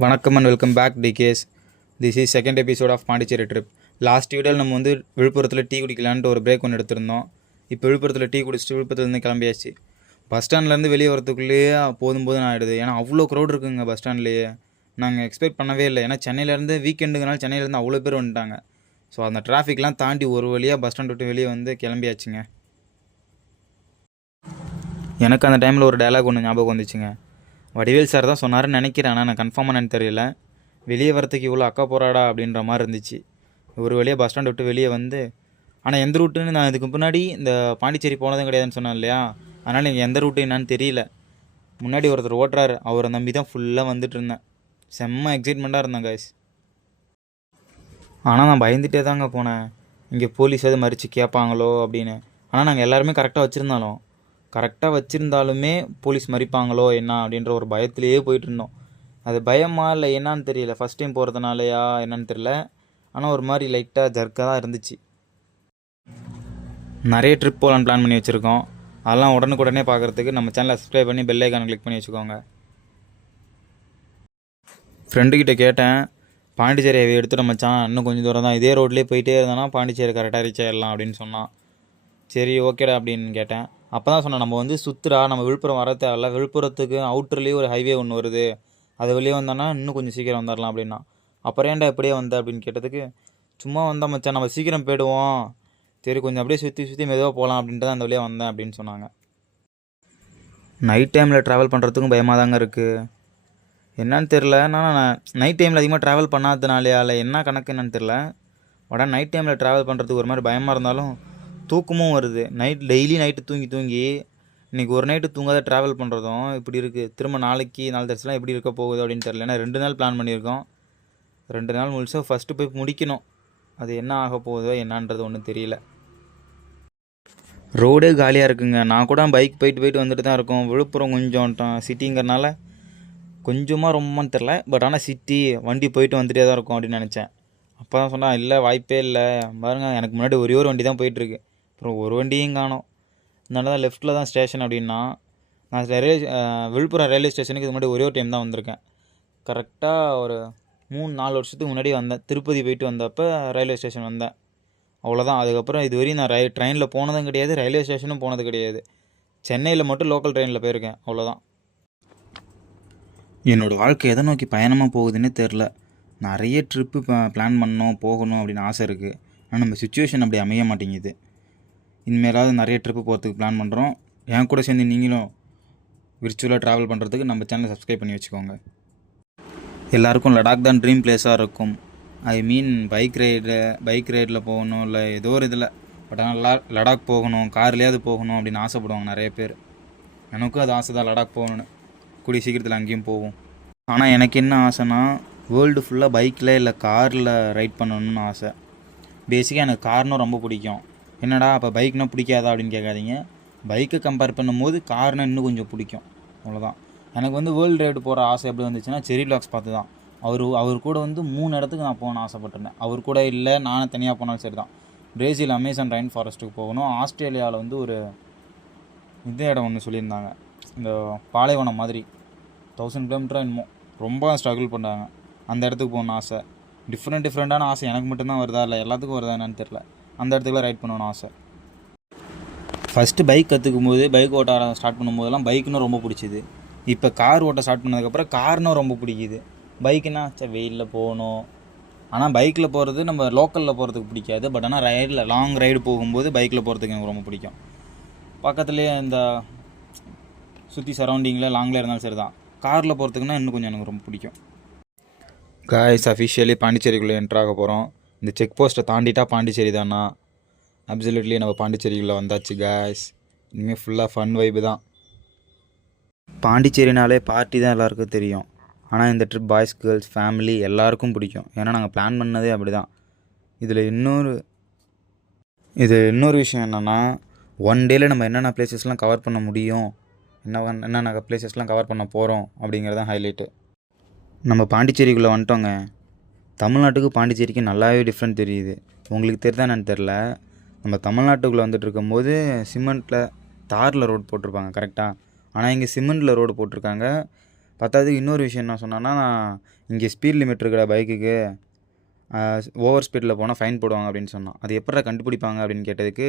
வணக்கம் and welcome back டிகேஸ். This is second episode of Pondicherry trip. Last வீடியோவில் நம்ம வந்து விழுப்புரத்தில் டீ குடிக்கலான்ட்டு ஒரு பிரேக் ஒன்று எடுத்திருந்தோம். இப்போ விழுப்புரத்தில் டீ குடிச்சிட்டு விழுப்புரத்துலேருந்து கிளம்பியாச்சு. பஸ் ஸ்டாண்ட்லேருந்து வெளியே வரத்துக்குள்ளேயே போதும் ஆகிடுது. ஏன்னா அவ்வளோ க்ரௌட் இருக்குங்க பஸ் ஸ்டாண்ட்லேயே. நாங்கள் எக்ஸ்பெக்ட் பண்ணவே இல்லை. ஏன்னா சென்னையிலேருந்து வீக்கெண்டுங்கனால சென்னையிலேருந்து அவ்வளோ பேர் வந்துட்டாங்க. ஸோ அந்த டிராஃபிக்லாம் தாண்டி ஒரு வழியாக பஸ் ஸ்டாண்ட் விட்டு வெளியே வந்து கிளம்பியாச்சுங்க. எனக்கு அந்த டைமில் ஒரு டைலாக் ஒன்று ஞாபகம் வந்துச்சுங்க. வடிவேல் சார் தான் சொன்னார்னு நினைக்கிறேன், ஆனால் நான் கன்ஃபார்மாக என்னன்னு தெரியல. வெளியே வரத்துக்கு இவ்வளோ அக்கா போகிறாடா அப்படின்ற மாதிரி இருந்துச்சு. ஒரு வழியாக பஸ் ஸ்டாண்ட் விட்டு வெளியே வந்து, ஆனால் எந்த ரூட்டுன்னு நான் இதுக்கு முன்னாடி இந்த பாண்டிச்சேரி போனதும் கிடையாதுன்னு சொன்னேன் இல்லையா, அதனால் எனக்கு எந்த ரூட்டு என்னான்னு தெரியல. முன்னாடி ஒருத்தர் ஓட்டுறாரு, அவரை நம்பி தான் ஃபுல்லாக வந்துட்டு இருந்தேன். செம்ம எக்ஸைட்மெண்ட்டாக இருந்தேன் கைஸ். ஆனால் நான் பயந்துகிட்டே தாங்க போனேன், இங்கே போலீஸ் எதுவும் மறித்து கேட்பாங்களோ அப்படின்னு. ஆனால் நாங்கள் எல்லாருமே கரெக்டாக வச்சுருந்தாலுமே போலீஸ் மறிப்பாங்களோ என்ன அப்படின்ற ஒரு பயத்திலேயே போயிட்டு இருந்தோம். அது பயமா இல்லை என்னான்னு தெரியல, ஃபஸ்ட் டைம் போகிறதுனாலையா என்னன்னு தெரியல. ஆனால் ஒரு மாதிரி லைட்டாக ஜர்க்காக தான் இருந்துச்சு. நிறைய ட்ரிப் போகலான்னு பிளான் பண்ணி வச்சுருக்கோம். அதெல்லாம் உடனுக்குடனே பார்க்குறதுக்கு நம்ம சேனலை சப்ஸ்கிரைப் பண்ணி பெல் ஐக்கானை கிளிக் பண்ணி வச்சுக்கோங்க. ஃப்ரெண்டுக்கிட்ட கேட்டேன், பாண்டிச்சேரி ஹைவே எடுத்துகிட்டு மச்சான், இன்னும் கொஞ்சம் தூரம் தான், இதே ரோட்லேயே போயிட்டே இருந்தானா பாண்டிச்சேரி கரெக்டாக ரீச் ஆகிடலாம் அப்படின்னு சொன்னான். சரி ஓகேடா அப்படின்னு கேட்டேன். அப்போ தான் சொன்னேன், நம்ம வந்து சுற்றுறா, நம்ம விழுப்புரம் வர தேவையில்ல, விழுப்புரத்துக்கு அவுட்டர்லேயே ஒரு ஹைவே ஒன்று வருது, அது வெளியே வந்தோன்னா இன்னும் கொஞ்சம் சீக்கிரம் வந்துடலாம் அப்படின்னா. அப்புறம் ஏன்டா எப்படியே வந்த அப்படின்னு கேட்டதுக்கு, சும்மா வந்தால் மச்சான் நம்ம சீக்கிரம் போய்டுவோம், சரி கொஞ்சம் அப்படியே சுற்றி மெதுவாக போகலாம் அப்படின்ட்டு தான் அந்த வழியாக வந்தேன் அப்படின்னு சொன்னாங்க. நைட் டைமில் ட்ராவல் பண்ணுறதுக்கும் பயமாக தாங்க இருக்குது. என்னன்னு தெரில, நான் நைட் டைமில் அதிகமாக ட்ராவல் பண்ணாததுனாலையா இல்லை என்ன கணக்கு என்னன்னு தெரில. உடனே நைட் டைமில் ட்ராவல் பண்ணுறதுக்கு ஒரு மாதிரி பயமாக இருந்தாலும் தூக்கமும் வருது. டெய்லி நைட்டு தூங்கி இன்றைக்கி ஒரு நைட்டு தூங்காத ட்ராவல் பண்ணுறதும் இப்படி இருக்குது. திரும்ப நாளைக்கு நாள் தரிசலாம் எப்படி இருக்க போகுது அப்படின்னு தெரியல. ஏன்னா 2 நாள் பிளான் பண்ணியிருக்கோம். 2 நாள் முழுசாக ஃபஸ்ட்டு போய் முடிக்கணும். அது என்ன ஆக போகுதோ என்னான்றது ஒன்றும் தெரியல. ரோடே காலியாக இருக்குங்க. நான் கூட பைக் போயிட்டு வந்துட்டு தான் இருக்கோம். விழுப்புரம் கொஞ்சம் சிட்டிங்கிறனால கொஞ்சமாக ரொம்பன்னு தெரில, பட் ஆனால் சிட்டி வண்டி போயிட்டு வந்துட்டே தான் இருக்கும் அப்படின்னு நினச்சேன். அப்போ தான் சொன்னால் இல்லை வாய்ப்பே இல்லை பாருங்கள், எனக்கு முன்னாடி ஒரே ஒரு வண்டி தான் போயிட்டுருக்கு, அப்புறம் ஒரு வண்டியும் காணோம். அதனால தான் லெஃப்ட்டில் தான் ஸ்டேஷன் அப்படின்னா. நான் விழுப்புரம் ரயில்வே ஸ்டேஷனுக்கு இது முன்னாடி ஒரே ஒரு டைம் தான் வந்திருக்கேன். கரெக்டாக ஒரு 3-4 வருஷத்துக்கு முன்னாடி வந்தேன். திருப்பதி போயிட்டு வந்தப்போ ரயில்வே ஸ்டேஷன் வந்தேன், அவ்வளோதான். அதுக்கப்புறம் இதுவரையும் நான் ட்ரெயினில் போனதும் கிடையாது, ரயில்வே ஸ்டேஷனும் போனது கிடையாது. சென்னையில் மட்டும் லோக்கல் ட்ரெயினில் போயிருக்கேன், அவ்வளோதான். என்னோடய வாழ்க்கை எதை நோக்கி பயணமாக போகுதுன்னே தெரில. நிறைய ட்ரிப்பு பிளான் பண்ணணும் போகணும் அப்படின்னு ஆசை இருக்குது. ஆனால் நம்ம சுச்சுவேஷன் அப்படி அமைய மாட்டேங்குது. இனிமேலாவது நிறைய ட்ரிப்பு போகிறதுக்கு பிளான் பண்ணுறோம். என் கூட சேர்ந்து நீங்களும் விர்ச்சுவலாக ட்ராவல் பண்ணுறதுக்கு நம்ம சேனலை சப்ஸ்கிரைப் பண்ணி வச்சுக்கோங்க. எல்லாருக்கும் லடாக் தான் ட்ரீம் பிளேஸாக இருக்கும். ஐ மீன் பைக் ரைடில் போகணும், இல்லை ஏதோ ஒரு இதில். பட் ஆனால் லடாக் போகணும், கார்லேயாவது போகணும் அப்படின்னு ஆசைப்படுவாங்க நிறைய பேர். எனக்கும் அது ஆசை தான், லடாக் போகணுன்னு. கூடிய சீக்கிரத்தில் அங்கேயும் போவோம். ஆனால் எனக்கு என்ன ஆசைன்னா, வேர்ல்டு ஃபுல்லாக பைக்கில் இல்லை காரில் ரைட் பண்ணணும்னு ஆசை. பேசிக்காக எனக்கு கார்னால் ரொம்ப பிடிக்கும். என்னடா அப்போ பைக்னால் பிடிக்காதா அப்படின்னு கேட்காதீங்க. பைக்கை கம்பேர் பண்ணும்போது கார்னால் இன்னும் கொஞ்சம் பிடிக்கும், அவ்வளோதான். எனக்கு வந்து வேர்ல்டு ரைடு போகிற ஆசை எப்படி வந்துச்சுன்னா, செரி வ்ளாக்ஸ் பார்த்து தான். அவர் கூட வந்து 3 இடத்துக்கு நான் போகணும்னு ஆசைப்பட்டிருந்தேன். அவர் கூட இல்லை, நானும் தனியாக போனாலும் சரி தான். பிரேசில் அமேசான் ரெயின் ஃபாரஸ்ட்டுக்கு போகணும். ஆஸ்திரேலியாவில் வந்து ஒரு இந்த இடம் ஒன்று சொல்லியிருந்தாங்க, இந்த பாலைவனம் மாதிரி 1000 கிலோமீட்டராக என்னமோ, ரொம்ப ஸ்ட்ரகிள் பண்ணாங்க. அந்த இடத்துக்கு போகணுன்னு ஆசை. டிஃப்ரெண்ட்டான ஆசை எனக்கு மட்டும்தான் வருதா இல்லை எல்லாத்துக்கும் வருதா என்னன்னு தெரில. அந்த இடத்துக்குலாம் ரைட் பண்ணணும்னு ஆசை. ஃபஸ்ட்டு பைக் கற்றுக்கும் போது, பைக் ஓட்ட ஸ்டார்ட் பண்ணும்போதெல்லாம் பைக்குன்னு ரொம்ப பிடிச்சிது. இப்போ கார் ஓட்ட ஸ்டார்ட் பண்ணதுக்கப்புறம் கார்னும் ரொம்ப பிடிக்குது. பைக்குன்னா வெயிலில் போகணும். ஆனால் பைக்கில் போகிறது நம்ம லோக்கலில் போகிறதுக்கு பிடிக்காது. பட் ஆனால் லாங் ரைடு போகும்போது பைக்கில் போகிறதுக்கு எனக்கு ரொம்ப பிடிக்கும். பக்கத்துலேயே இந்த சுற்றி சரௌண்டிங்கில் லாங்கில் இருந்தாலும் சரி தான். காரில் போகிறதுக்குன்னா இன்னும் கொஞ்சம் எனக்கு ரொம்ப பிடிக்கும். காய்ஸ், அஃபிஷியலி பாண்டிச்சேரிக்குள்ளே என்ட்ராக போகிறோம். இந்த செக் போஸ்ட்டை தாண்டிட்டா பாண்டிச்சேரி தானா? அப்சல்யூட்லி நம்ம பாண்டிச்சேரிக்குள்ளே வந்தாச்சு காய்ஸ். இனிமேல் ஃபுல்லாக ஃபன் வைப்பு தான். பாண்டிச்சேரினாலே பார்ட்டி தான் எல்லாருக்கும் தெரியும். ஆனால் இந்த ட்ரிப் பாய்ஸ் கேர்ள்ஸ் ஃபேமிலி எல்லாருக்கும் பிடிக்கும். ஏன்னா நாங்கள் பிளான் பண்ணதே அப்படி தான். இதில் இன்னொரு விஷயம் என்னென்னா, 1 டேயில் நம்ம என்னென்ன பிளேசஸ்லாம் கவர் பண்ண முடியும், என்னென்ன பிளேசஸ்லாம் கவர் பண்ண போகிறோம் அப்படிங்கிறதான் ஹைலைட்டு. நம்ம பாண்டிச்சேரிக்குள்ளே வந்துட்டோங்க. தமிழ்நாட்டுக்கு பாண்டிச்சேரிக்கு நல்லாவே டிஃப்ரெண்ட் தெரியுது. உங்களுக்கு தெரியுதா என்னன்னு தெரில. நம்ம தமிழ்நாட்டுக்குள்ளே வந்துட்டு இருக்கும்போது தாரில் ரோடு போட்டிருப்பாங்க கரெக்டாக. ஆனால் இங்கே சிமெண்ட்டில் ரோடு போட்டிருக்காங்க. பத்தாததுக்கு இன்னொரு விஷயம் என்ன சொன்னேன்னா, நான் இங்கே ஸ்பீட் லிமிட் இருக்குடா பைக்குக்கு, ஓவர் ஸ்பீடில் போனால் ஃபைன் போடுவாங்க அப்படின்னு சொன்னான். அது எப்படிடா கண்டுபிடிப்பாங்க அப்படின்னு கேட்டதுக்கு,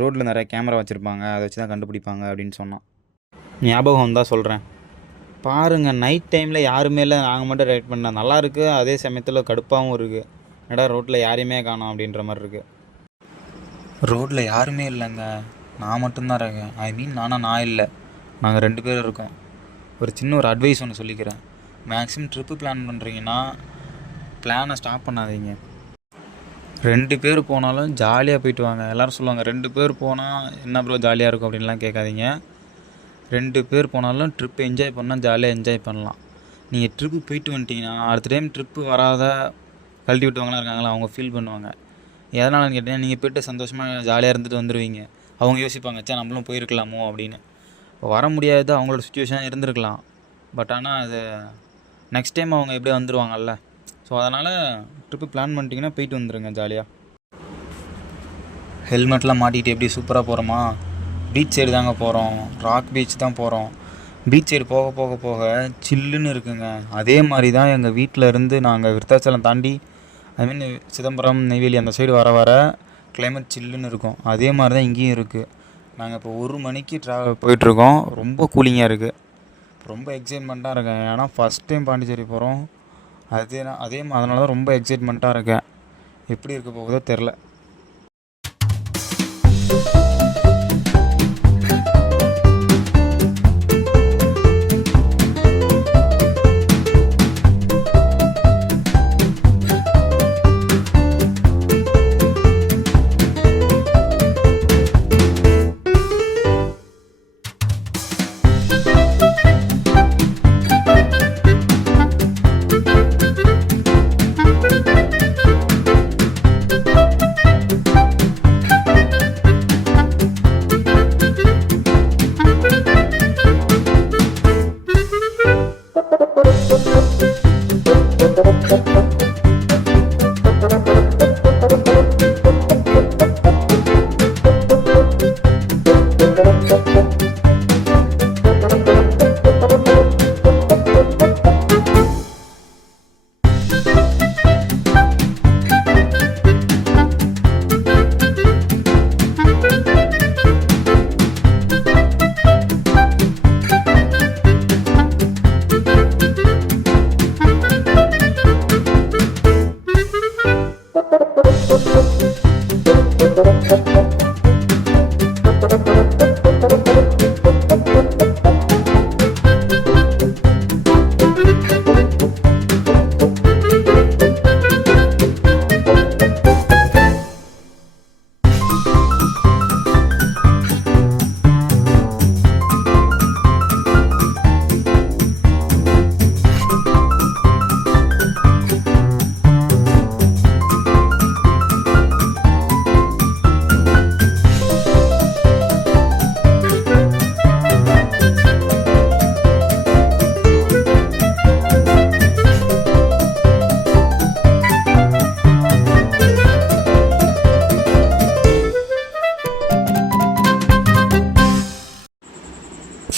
ரோட்டில் நிறைய கேமரா வச்சுருப்பாங்க, அதை வச்சு தான் கண்டுபிடிப்பாங்க அப்படின்னு சொன்னான். ஞாபகம் தான் சொல்கிறேன். பாருங்கள், நைட் டைமில் யாருமே இல்லை, நாங்கள் மட்டும் ரைட் பண்ண நல்லா இருக்குது. அதே சமயத்தில் கடுப்பாகவும் இருக்குது. என்னடா ரோட்டில் யாரையுமே காணோம் அப்படின்ற மாதிரி இருக்குது. ரோட்டில் யாருமே இல்லைங்க, நான் மட்டும்தான் இருக்கேன். நான் இல்லை, நாங்கள் 2 பேர் இருக்கோம். ஒரு அட்வைஸ் ஒன்று சொல்லிக்கிறேன். மேக்ஸிமம் ட்ரிப்பு பிளான் பண்ணுறீங்கன்னா பிளானை ஸ்டாப் பண்ணாதீங்க. 2 பேர் போனாலும் ஜாலியாக போயிட்டு வாங்க. எல்லோரும் சொல்லுவாங்க 2 பேர் போனால் என்ன ப்ரோ ஜாலியாக இருக்கும் அப்படின்லாம் கேட்காதீங்க. 2 பேர் போனாலும் ட்ரிப்பு என்ஜாய் பண்ணால் ஜாலியாக என்ஜாய் பண்ணலாம். நீங்கள் ட்ரிப்பு போயிட்டு வந்துட்டிங்கன்னா அடுத்த டைம் ட்ரிப்பு வராத கழட்டி விட்டவங்களாம் இருக்காங்களா, அவங்க ஃபீல் பண்ணுவாங்க. எதனாலன்னு கேட்டிங்கன்னா, நீங்கள் போய்ட்டு சந்தோஷமாக ஜாலியாக இருந்துட்டு வந்துடுவீங்க. அவங்க யோசிப்பாங்க, சே நம்மளும் போயிருக்கலாமோ அப்படின்னு. இப்போ வர முடியாது, அவங்களோட சுச்சுவேஷன் இருந்திருக்கலாம். பட் ஆனால் அது நெக்ஸ்ட் டைம் அவங்க எப்படியே வந்துடுவாங்கல்ல. ஸோ அதனால் ட்ரிப்பு பிளான் பண்ணிட்டீங்கன்னா போயிட்டு வந்துடுங்க ஜாலியாக. ஹெல்மெட்லாம் மாட்டிக்கிட்டு எப்படி சூப்பராக போகிறோமா? பீச் சைடு தாங்க போகிறோம், ராக் பீச் தான் போகிறோம். பீச் சைடு போக போக போக சில்லுன்னு இருக்குங்க. அதே மாதிரி தான் எங்கள் வீட்டில் இருந்து நாங்கள் விருத்தாச்சலம் தாண்டி சிதம்பரம், நெய்வேலி அந்த சைடு வர கிளைமேட் சில்லுன்னு இருக்கும். அதே மாதிரி தான் இங்கேயும் இருக்குது. நாங்கள் இப்போ 1 மணிக்கு போயிட்டுருக்கோம். ரொம்ப கூலிங்காக இருக்குது. ரொம்ப எக்ஸைட்மெண்ட்டாக இருக்கேன். ஏன்னா ஃபஸ்ட் டைம் பாண்டிச்சேரி போகிறோம். அதனால தான் ரொம்ப எக்ஸைட்மெண்ட்டாக இருக்கேன். எப்படி இருக்க போகுதோ தெரில.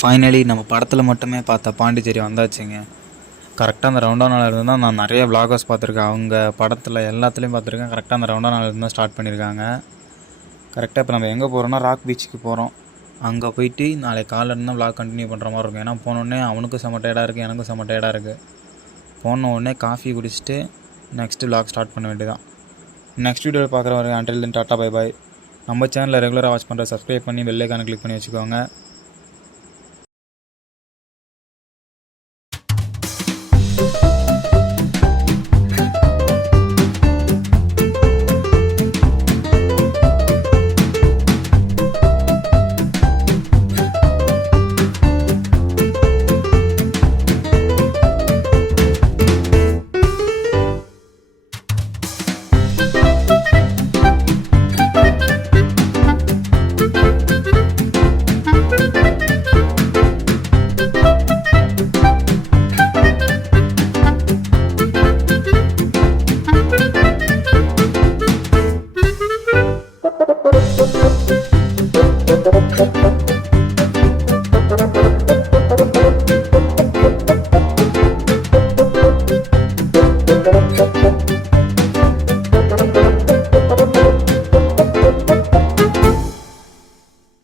ஃபைனலி நம்ம படத்தில் மட்டுமே பார்த்த பாண்டிச்சேரி வந்தாச்சுங்க. கரெக்டாக அந்த ரவுண்டானாவில் இருந்து தான் நான் நிறைய விளாகர்ஸ் பார்த்துருக்கேன். அவங்க படத்தில் எல்லாத்துலேயும் பார்த்துருக்கேன். கரெக்டாக அந்த ரவுண்டானாவில் இருந்து தான் ஸ்டார்ட் பண்ணியிருக்காங்க. கரெக்டாக இப்போ நம்ம எங்கே போகிறோன்னா ராக் பீச்சுக்கு போகிறோம். அங்கே போயிட்டு நாளைக்கு காலையில் இருந்தால் விளாக் கண்டினியூ பண்ணுற மாதிரி இருக்கும். ஏன்னா போனோடனே அவனுக்கும் செம்ம டயர்டாக இருக்குது, எனக்கும் செம்ம டயர்டாக இருக்குது. போன உடனே காஃபி குடிச்சிட்டு நெக்ஸ்ட்டு விளாக் ஸ்டார்ட் பண்ண வேண்டியதான். நெக்ஸ்ட் வீடியோவில் பார்க்குற வரைக்கும் until then tata bye bye. நம்ம சேனலில் ரெகுலராக வாட்ச் பண்ணுற சப்ஸ்கிரைப் பண்ணி பெல் ஐகானை கிளிக் பண்ணி வச்சுக்கோங்க.